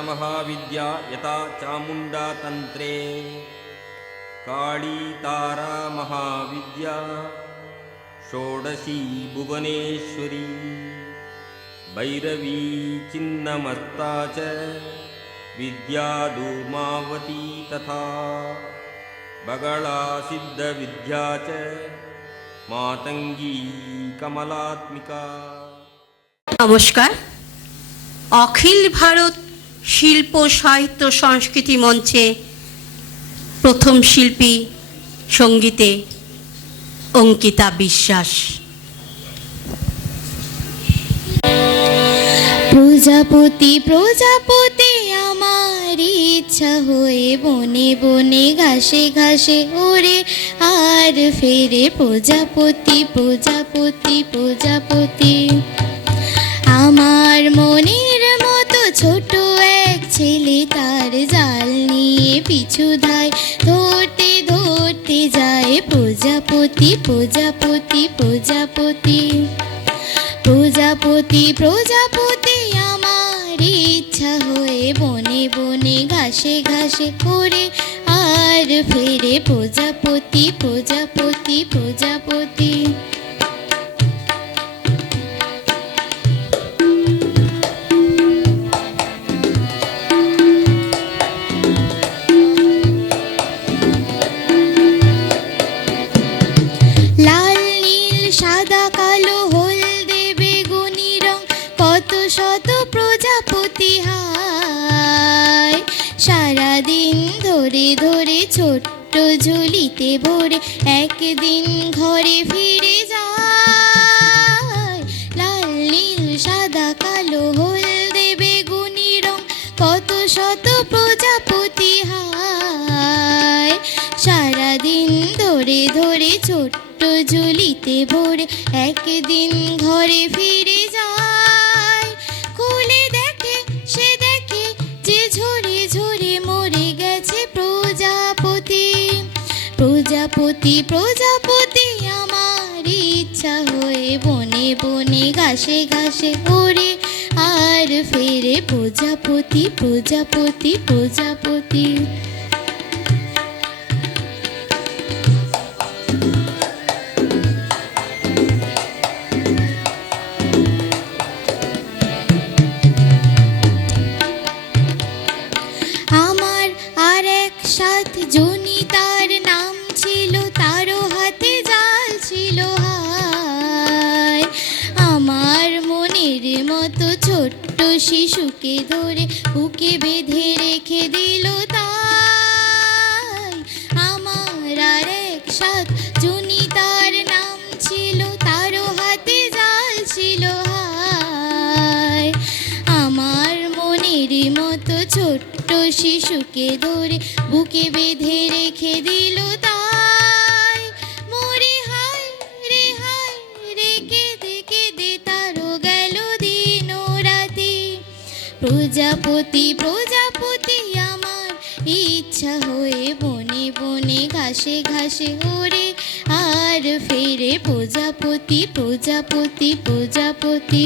दशमहाविद्या यथा चामुण्डा तन्त्रे काली तारा महाविद्या षोडशी भुवनेश्वरी भैरवी चिन्नमस्ता च विद्या धूमावती तथा बगला सिद्धविद्या च मातंगी कमलात्मिका। नमस्कार। अखिल भारत शिल्प साहित्य संस्कृति मंचे प्रथम शिल्पी संगीते अंकिता विश्वास। प्रजापति प्रजापति आमार इच्छा होए बने बने घासे घासे ओरे आर फेरे प्रजापति प्रजापति प्रजापति आमार मनेर मतो छोटो एक छेले तार जाल निये पिछु धाय धरते धरते जाए प्रजापति प्रजापति प्रजापति प्रजापति प्रजापति आमार इच्छा होए बने बने घासे घासे ओरे आर फेरे प्रजापति प्रजापति प्रजापति धरे धरे छोट्ट झुलिते भरे एक दिन घरे फिरे जाय लाल नील सादा कालो हलदे बेगुनी रंग कत शत प्रजापति हाय सारा दिन धरे धरे छोट्ट झुलिते भरे एक दिन घरे फिरे जाय खुले देखे से देखे जे झरे झरे मरे गेছে प्रजापति प्रजापति प्रजापति आमार इच्छा होए बने बने घासे घासे ओरे आर फेरे प्रजापति प्रजापति प्रजापति শিশুকে ধরে বুকে বেঁধে রেখে দিল তাই আমার আর এক সাথ জুনি তার নাম ছিল তারও হাতে জাল ছিল হায় আমার মনের মতো ছোট্ট শিশুকে ধরে বুকে বেঁধে রেখে দিল তাই মরে হায় রে হায় রে কেঁদে কেঁদে তারও গেল দিন রাতি प्रजापति प्रजापति आमार इच्छा होए बने बने घासे घासे ओरे आर फेरे प्रजापति प्रजापति प्रजापति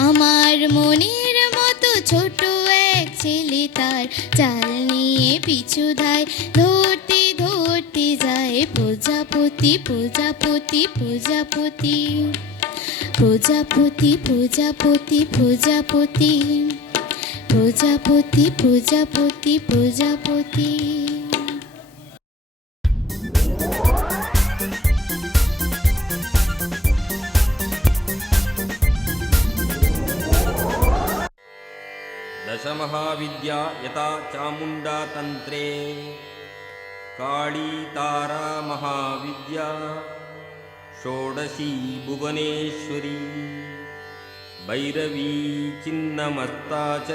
आमार मनेर मतो छोटो एक छेले तार जाल निये पिछु धाय धरते धरते जाए प्रजापति प्रजापति प्रजापति प्रजापति प्रजापति प्रजापति प्रजापति प्रजापति प्रजापति दशमहाविद्या यथा चामुण्डा तन्त्रे काली तारा महाविद्या षोडशी भुवनेश्वरी भैरवी चिन्नमस्ता च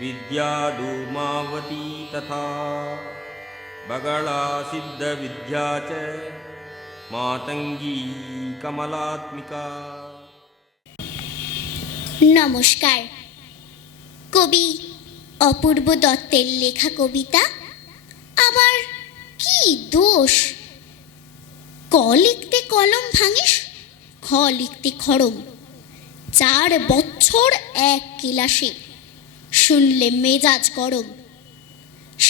विद्या धूमावती तथा बगला सिद्धविद्या च मातंगी कमलात्मिका। नमस्कार। कवि अपूर्व दत्तेर लेखा कविता आबार की दोष। क लिखते कलम भांगिस, ख लिखते खड़म, 4 বছর এক ক্লাসে শুনলে মেজাজ গরম।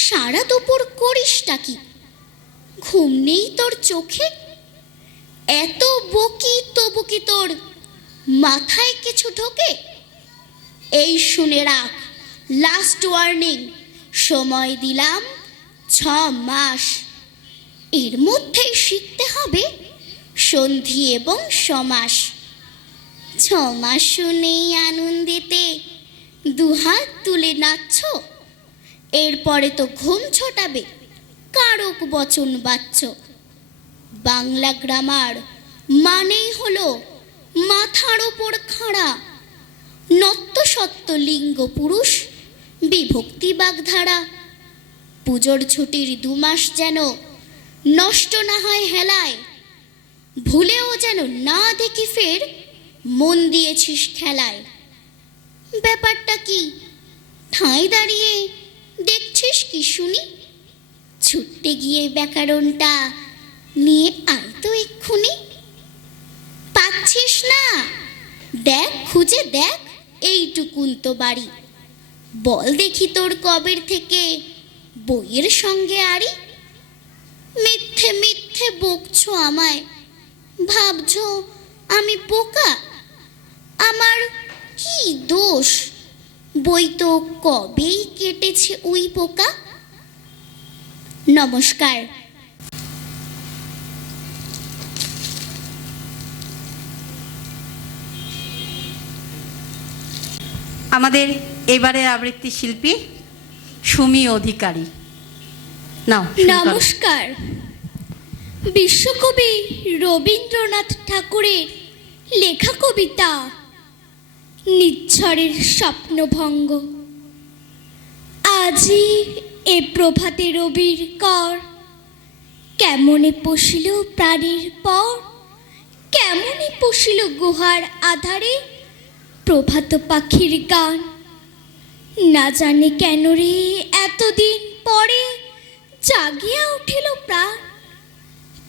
সারা দুপুর করিসটা কি? ঘুম নেই তোর চোখে? এত বকি তবু কি তোর মাথায় কিছু ঢোকে? এই শুনে রাখ, লাস্ট ওয়ার্নিং, সময় দিলাম 6 মাস। এর মধ্যেই শিখতে হবে সন্ধি এবং সমাস। 6 মাস শুনেই আনন্দেতে দুহাত তুলে নাচছ, এরপরে তো ঘুম ছোটাবে, কারক বচন বাচ্চ। বাংলা গ্রামার মানেই হলো মাথার ওপর খাড়া, নত্য সত্য লিঙ্গ পুরুষ, বিভক্তি বাগধারা। পুজোর ছুটির 2 মাস যেন নষ্ট না হয় হেলায়, ভুলেও যেন না দেখি ফের মন দিয়েছিস খেলায়। ব্যাপারটা কি ঠাঁই দাঁড়িয়ে দেখছিস কি শুনি? ছুটতে গিয়ে ব্যাকরণটা নিয়ে আয় তো এক্ষুনি। পাচ্ছিস না? দেখ, খুঁজে দেখ, এইটুকুন তো বাড়ি। বল দেখি তোর কবের থেকে বইয়ের সঙ্গে আড়ি? মিথ্যে মিথ্যে বকছো আমায়, ভাবছো আমি বোকা? আমার কি দোষ? বই তো কবেই কেটেছে উই পোকা। নমস্কার। আমাদের এবারের আবৃত্তি শিল্পী সুমি অধিকারী। নাও, শুরু করো। নমস্কার। বিশ্বকবি রবীন্দ্রনাথ ঠাকুরের লেখা কবিতা নিচ্ছরের স্বপ্নভঙ্গ। আজি এ প্রভাতে রবির কর, কেমনে পশিল প্রাণীর পর, কেমনে পশিল গুহার আধারে প্রভাত পাখির গান। না জানি কেন রে এতদিন পরে জাগিয়া উঠিল প্রাণ,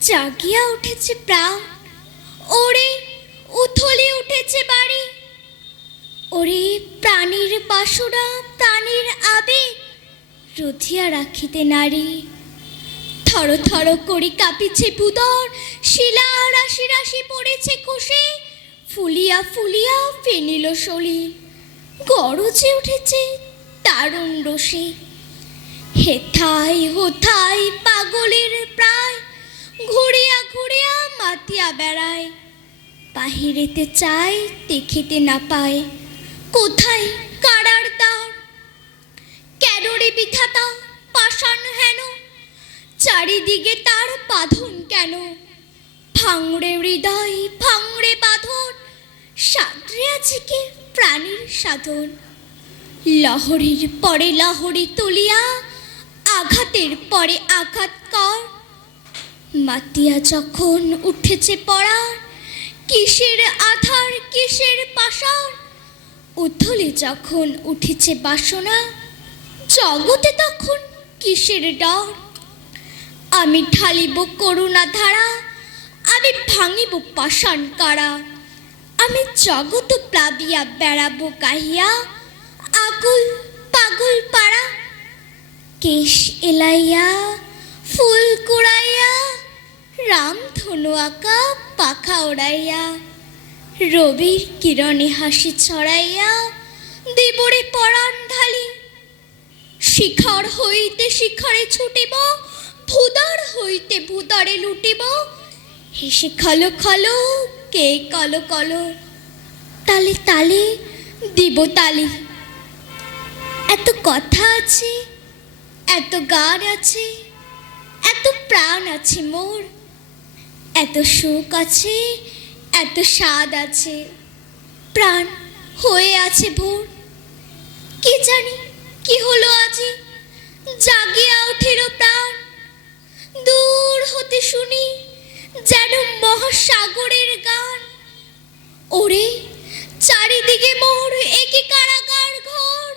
জাগিয়া উঠেছে প্রাণ। ওরে উথলে উঠেছে বাড়ি, ওরে প্রাণীর বাসনা, প্রাণীর আবেগ রুধিয়া রাখিতে নারী। থর থর করি কাঁপিছে বুদর, শিলা রাশি রাশি পড়েছে খসে, ফুলিয়া ফুলিয়া ফেনিল শরীর, গরজে উঠেছে দারুণ রসে। হেথাই হোথাই পাগলের প্রায়, ঘুরিয়া ঘুরিয়া মাতিয়া বেড়ায়। বাহিরেতে চায় দেখিতে না পায়, কোথায় কারার দ্বার? কেন রে বিধাতা পাষাণ হেন, চারিদিকে তার বাঁধন কেন? ভাঙড়ে হৃদয় ভাঙড়ে বাঁধন, সাঁতরে আজকে প্রাণীর সাধন। লহরীর পরে লহরী তুলিয়া, আঘাতের পরে আঘাত কর। মাতিয়া যখন উঠেছে পড়ার, কিসের আধার কিসের পাষাণ? উথলে যখন উঠেছে বাসনা, জগতে তখন কিসের ডর? আমি ঢালিব করুণা ধারা, আমি ভাঙিব পাষাণ কারা। আমি জগৎ প্লাবিয়া বেড়াবো গাহিয়া, আকুল পাগল পাড়া। কেশ এলাইয়া ফুল কুড়াইয়া, রাম ধনু আঁকা পাখা ওড়াইয়া। রবির কিরণে হাসি ছড়াইয়া, দেবরে পরাণ ঢালি। শিখর হইতে শিখরে ছুটিব, ভুদর হইতে ভুদরে লুটিব। হেসে খলো খলো কে কলো কলো, তালে তালে দিব তালি। এত কথা আছে, এত গান আছে, এত প্রাণ আছে মোর, এত সুখ আছে, এত স্বাদ আছে। প্রাণ হয়ে আছে ভোর, কি জানি কি হলো আজি, জাগিয়া উঠিল প্রাণ। দূর হতে শুনি যেন মহাসাগরের গান। ওরে চারিদিকে মোর একই কারাগার ঘর,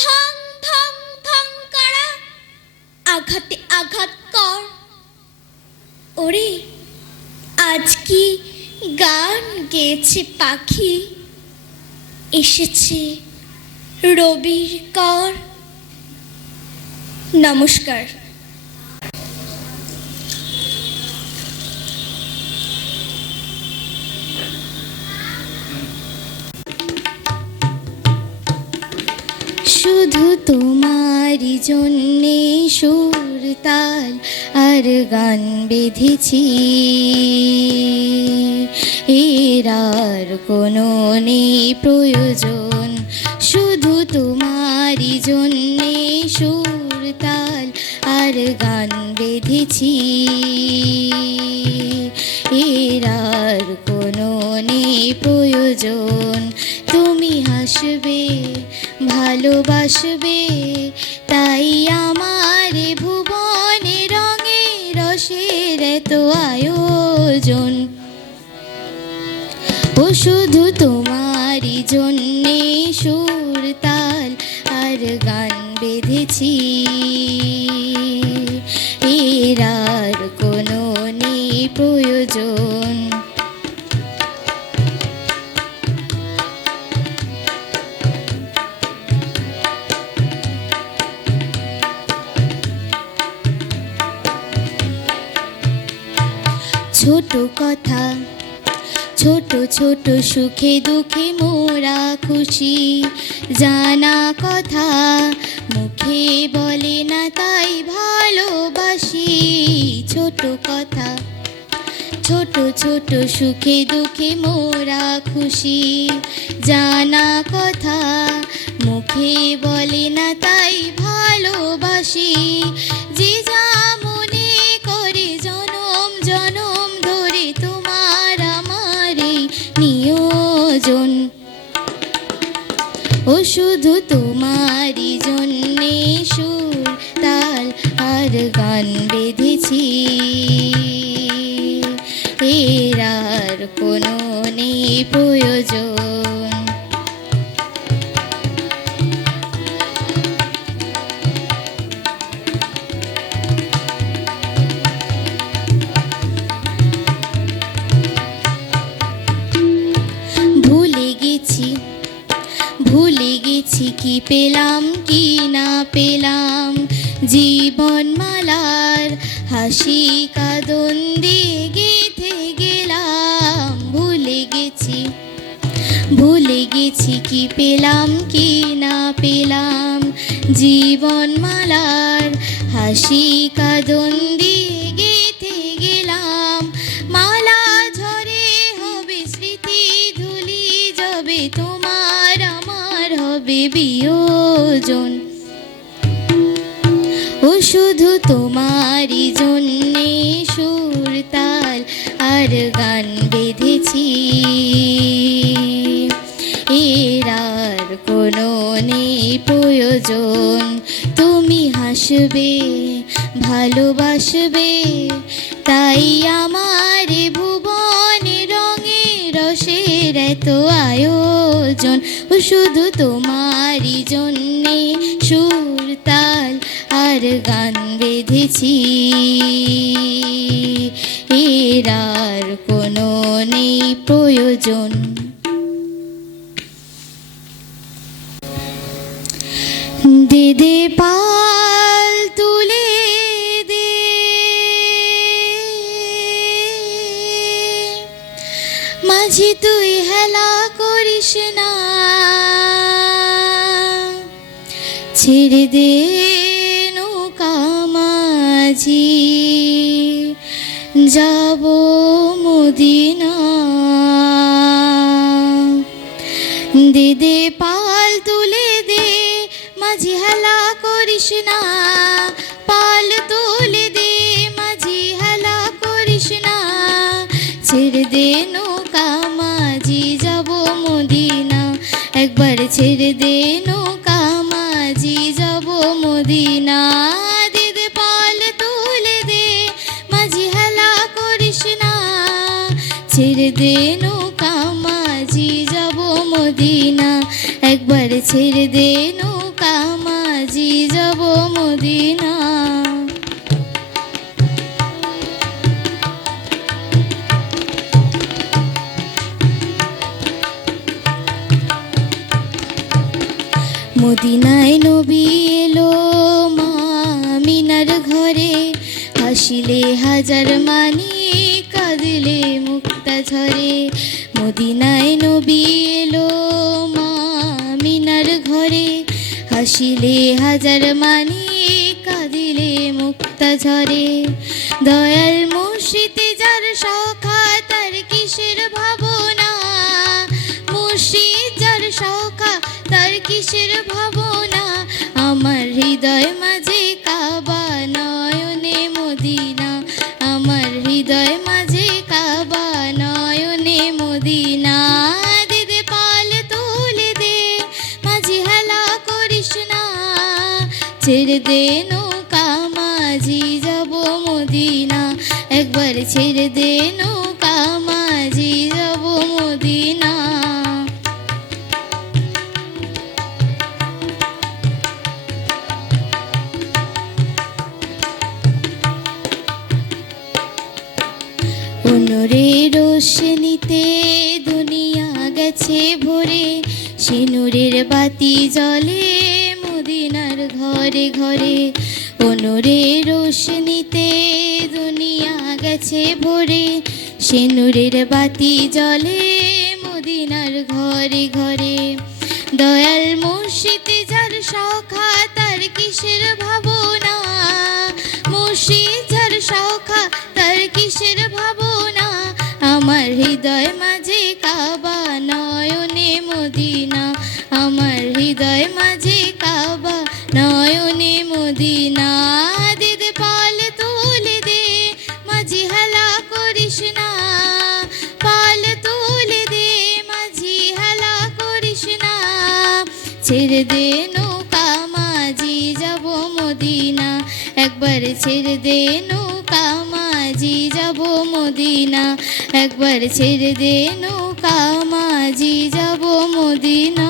ভাঙ ভাঙ ভাঙ কারা, আঘাতে আঘাত কর। ওরে আজ কি গান গেয়েছে পাখি, এসেছে রবির কর। নমস্কার। শুধু তোমারই জন্যে সুর তাল আর গান বেঁধেছি, এর আর কোনো নেই প্রয়োজন। শুধু তোমারই জন্যে সুর তাল আর গান বেঁধেছি, এর আর কোনো নেই প্রয়োজন। তুমি হাসবে, ভালোবাসবে, তাই আমার ভুবনে রঙে রসের এত আয়োজন। ও শুধু তোমারই জন্যে সুর তাল আর গান বেঁধেছি, এর আর কোনো নেই প্রয়োজন। ছোট কথা, ছোট ছোট সুখে দুঃখে মোরা খুশি, জানা কথা মুখে বলে না তাই ভালোবাসি। ছোট কথা, ছোট ছোট সুখে দুঃখে মোরা খুশি, জানা কথা মুখে বলে না তাই ভালোবাসি। যে যা মনে করে জনম জনম ধরে তোমার আমার এই নিয়োজন। ও শুধু তোমারই জন্যে সুর তাল আর গান বেঁধেছি, এর আর কোনো নেই প্রয়োজন। ভুলে গেছি কি পেলাম কি না পেলাম, জীবনমালার হাসি কাঁদন দিয়ে গেঁথে গেলাম। ভুলে গেছি কি পেলাম কি না পেলাম, জীবনমালার হাসি কাঁদন দিয়ে গেঁথে গেলাম। মালা ঝরে হবে স্মৃতি ধুলি যাবে, তোমার আমার হবে বিয়োজন। ও শুধু তোমারই জন্যে সুর তাল আর গান বেঁধেছি, এর আর কোনো নেই প্রয়োজন। তুমি হাসবে, ভালোবাসবে, তাই আমার ভুবনে রঙে রসের এত আয়োজন। ও শুধু তোমারই জন্যে সুর তাল আর গান বেঁধেছি, এর আর কোনো নেই প্রয়োজন। দে দে পাল তুলে দে, মাঝি তুই হেলা করিস না, ছেড়ে দে নৌকা মাঝি, যাব মদিনা। দে দে পাল তুলে দে, মাঝি হেলা করিস না, পাল তুলে দে, মাঝি হেলা করিস না, ছেড়ে দে নৌকা মাঝি, যাব মদিনা। একবার ছেড়ে দে নৌকা মাঝি, যাব মদিনা। দে দে পাল তুলে দে, মাঝি হেলা করিস না, ছেড়ে দে নৌকা মাঝি, যাব মদিনা। একবার ছেড়ে দে নৌকা মাঝি, যাব মদিনা। মদিনায় নবী এলো মা আমিনার ঘরে, হাসিলে হাজার মানি কাঁদিলে মুক্তা ঝরে। মদিনায় নবী এলো মা আমিনার ঘরে, হাসিলে হাজার মানি কাঁদিলে মুক্তা ঝরে। দয়াল মুর্শিদে যার সখা তার কিসের ভাবনা, মুর্শিদ যার সখা তার কিসের ভাবনা। আমার হৃদয় মাঝে কাবা নয়নে মদিনা, আমার হৃদয় মাঝে কাবা নয়নে মদিনা। দে দে পাল তুলে দে মাঝি হেলা করিস না, ছেড়ে দে নৌকা মাঝি যাব মদিনা, একবার ছেড়ে দে নৌকা মাঝি যাব মদিনা। নূরে রোশনীতে দুনিয়া গেছে ভরে, সে নূরের বাতি জ্বলে মদিনার ঘরে ঘরে। ও নূরে রোশনীতে দুনিয়া গেছে ভরে, সে নূরের বাতি জ্বলে মদিনার ঘরে ঘরে। দয়াল মুর্শিদ যার সখা তার কিসের ভাবনা, মুর্শিদ যার সখা তার কিসের ভাবনা। আমার হৃদয় মাঝে কাবা নয়নে মদিনা, আমার হৃদয় মাঝে কাবা নয়নে মদিনা। দে দে পাল তুলে দে মাঝি হেলা করিস না, পাল তুলে দে মাঝি হেলা করিস না, ছেড়ে দে নৌকা মাঝি যাব মদিনা, একবার ছেড়ে দে নৌকা মাঝি যাব মদিনা, একবার ছেড়ে দে নৌকা মাঝি যাব মদিনা।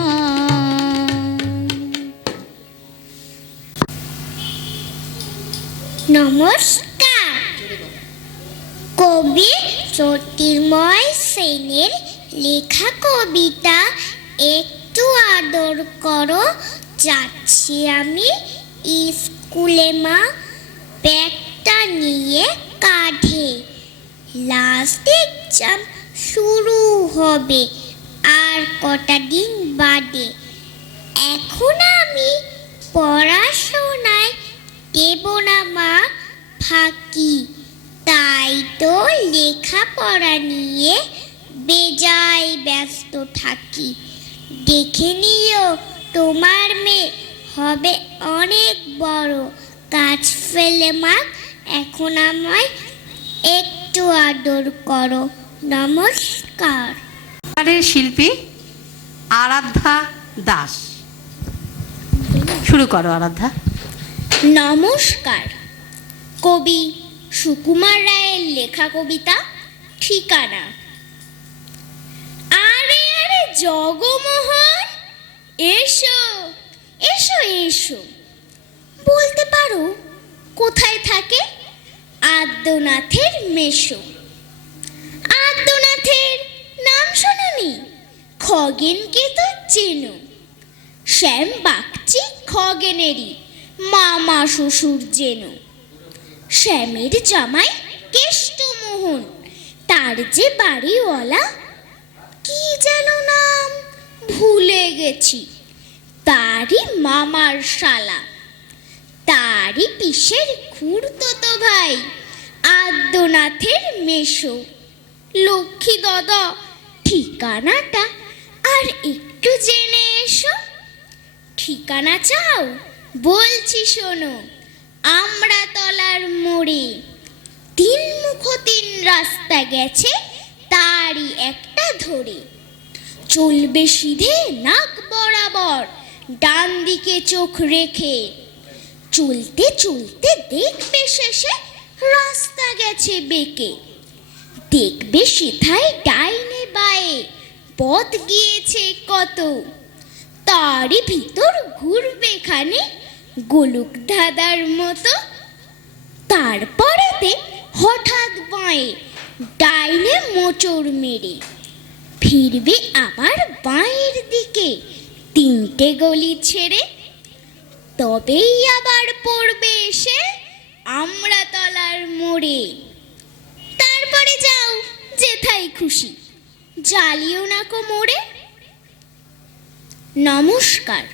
নমস্কার। কবি জ্যোতির্ময় সেনের লেখা কবিতা একটু আদর করো। যাচ্ছি আমি স্কুলে মা, ব্যাগটা নিয়ে কাঁধে, লাস্ট এক্সাম শুরু হবে আর কটা দিন বাদে। এখন আমি পড়াশোনায় দেব না মা ফাঁকি, তাই তো লেখাপড়া নিয়ে বেজায় ব্যস্ত থাকি। দেখে নিও তোমার মেয়ে হবে অনেক বড়, কাজ ফেলে মা এখন আমায় একটু আদর করো। নমস্কার। এবারের শিল্পী আরাধ্যা দাস, শুরু করো আরাধ্যা। নমস্কার। কবি সুকুমার রায়ের লেখা কবিতা ঠিকানা। আরে আরে জগমোহন, এসো এসো এসো। বলতে পারো কোথায় থাকে আদ্যনাথের মেশো? আদ্যনাথের নাম শোনোনি? খগেনকে তো চেনো, শ্যাম বাগচি খগেনেরই মামা শ্বশুর যেন। শ্যামের জামাই কেষ্টমোহন, তার যে বাড়িওয়ালা কি যেন নাম ভুলে গেছি, তারই মামার শালা, তারই পিসের খুড়তো ভাই আদ্যনাথের মেশো। লক্ষ্মী দাদা ঠিকানাটা আর একটু জেনে এসো। ঠিকানা চাও? বলছি শোনো। আমড়াতলার মোড়ে 3 মুখ 3 রাস্তা গেছে, তারই একটা ধরে। চলবে সিধে নাক বরাবর, ডান দিকে চোখ রেখে। চলতে চলতে দেখবে শেষে রাস্তা গেছে বেঁকে। দেখবে সেথায় ডাইনে বায়ে পথ গিয়েছে কত, তারই ভিতর ঘুরবে খানে গোলক ধাঁধার মতো। তারপরেতে হঠাৎ বাঁয়ে ডাইনে মোচড় মেরে ফিরবে আবার বাঁয়ের দিকে 3টে গলি ছেড়ে। তবেই আবার পড়বে এসে আমড়াতলার মোড়ে। তারপরে যাও যেথায় খুশি, জ্বালিও না কো মোড়ে। নমস্কার।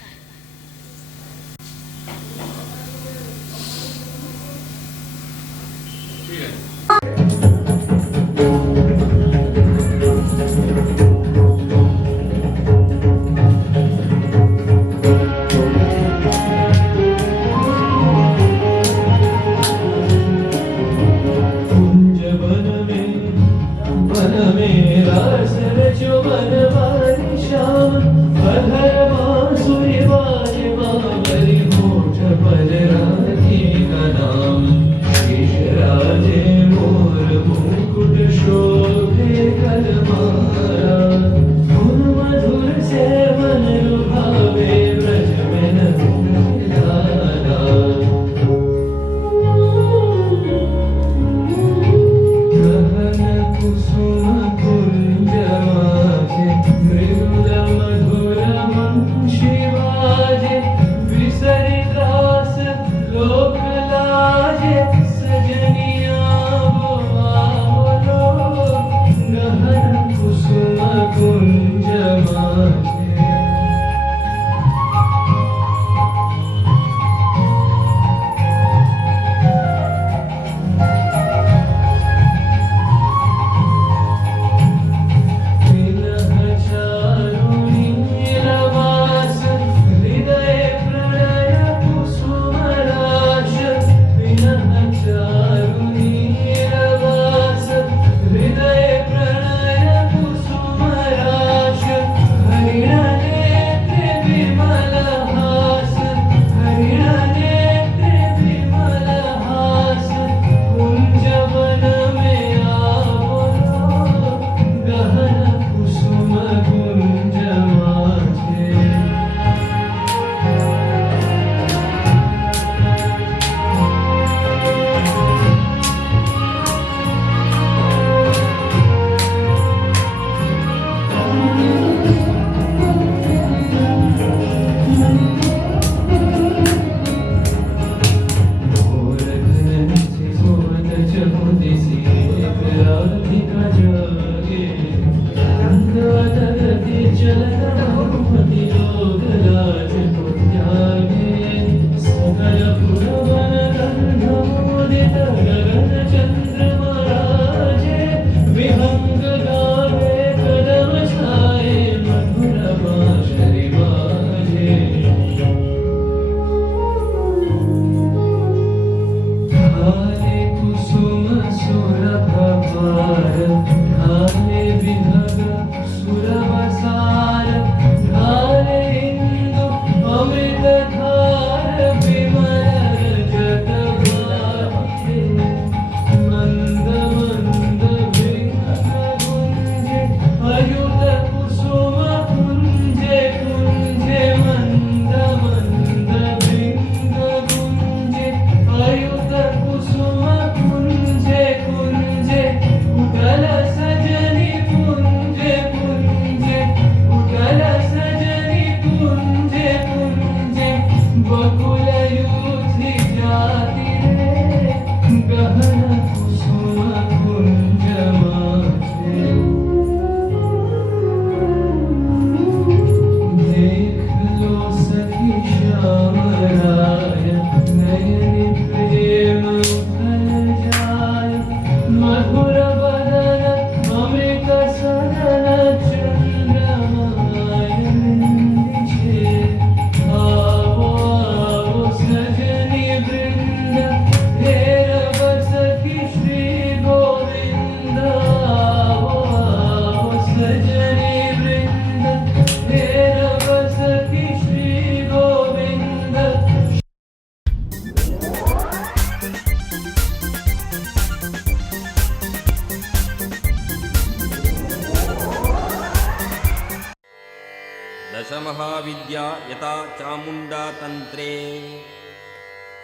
दशमहाविद्या यथा चामुण्डा तन्त्रे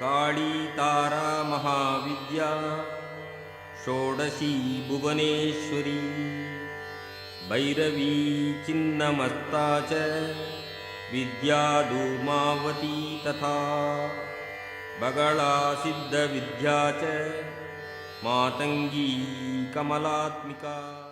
काली तारा महाविद्या षोडशी भुवनेश्वरी भैरवी चिन्नमस्ता च विद्या धूमावती तथा बगला सिद्धविद्या च मातंगी कमलात्मिका।